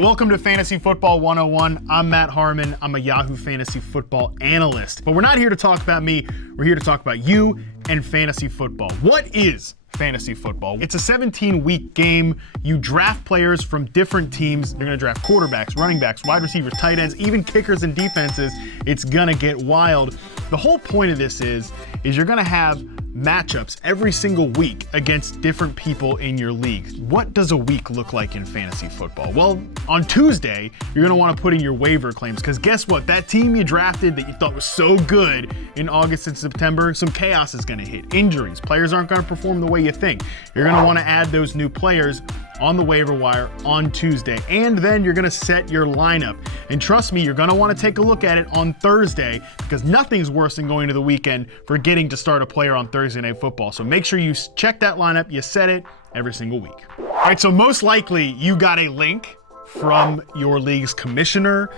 Welcome to Fantasy Football 101. I'm Matt Harmon. I'm a Yahoo Fantasy Football analyst. But we're not here to talk about me. We're here to talk about you and fantasy football. What is fantasy football? It's a 17-week game. You draft players from different teams. You're going to draft quarterbacks, running backs, wide receivers, tight ends, even kickers and defenses. It's going to get wild. The whole point of this is you're going to have matchups every single week against different people in your league. What does a week look like in fantasy football? Well, on Tuesday, you're going to want to put in your waiver claims because guess what? That team you drafted that you thought was so good in August and September, some chaos is going to hit. Injuries. Players aren't going to perform the way you think. You're going to want to add those new players on the waiver wire on Tuesday. And then you're going to set your lineup. And trust me, you're going to want to take a look at it on Thursday because nothing's worse than going to the weekend forgetting to start a player on Thursday Night Football. So make sure you check that lineup, you set it every single week. All right, so most likely you got a link from your league's commissioner,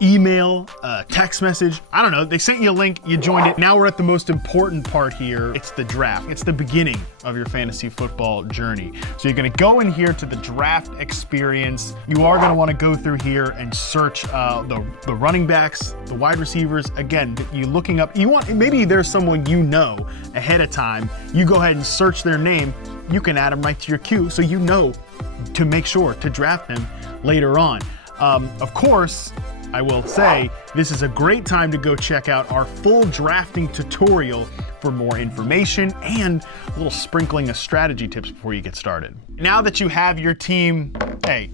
email, text message. I don't know. They sent you a link, you joined it. Now we're at the most important part here. It's the draft. It's the beginning of your fantasy football journey. So you're going to go in here to the draft experience. You are going to want to go through here and search the running backs, the wide receivers. Again, you looking up, maybe there's someone you know ahead of time. You go ahead and search their name. You can add them right to your queue so you know to make sure to draft them later on. Of course, I will say this is a great time to go check out our full drafting tutorial for more information and a little sprinkling of strategy tips before you get started. Now that you have your team, hey,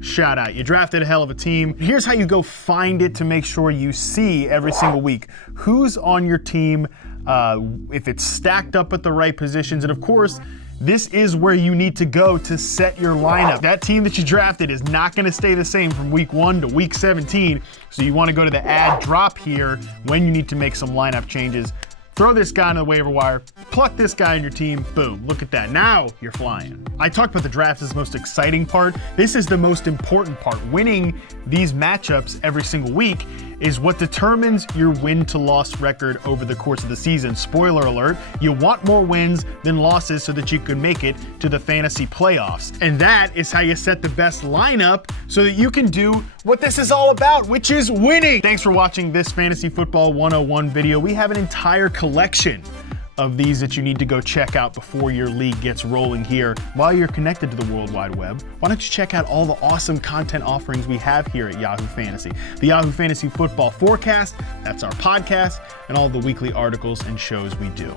shout out. You drafted a hell of a team. Here's how you go find it to make sure you see every single week who's on your team, if it's stacked up at the right positions, and of course, this is where you need to go to set your lineup. That team that you drafted is not going to stay the same from week 1 to week 17. So you want to go to the add drop here when you need to make some lineup changes. Throw this guy on the waiver wire, pluck this guy on your team, boom, look at that. Now you're flying. I talked about the draft as the most exciting part. This is the most important part. Winning these matchups every single week is what determines your win to loss record over the course of the season. Spoiler alert, you want more wins than losses so that you can make it to the fantasy playoffs. And that is how you set the best lineup so that you can do what this is all about, which is winning. Thanks for watching this Fantasy Football 101 video. We have an entire collection of these that you need to go check out before your league gets rolling here. While you're connected to the World Wide Web, why don't you check out all the awesome content offerings we have here at Yahoo Fantasy. The Yahoo Fantasy Football Forecast, that's our podcast, and all the weekly articles and shows we do.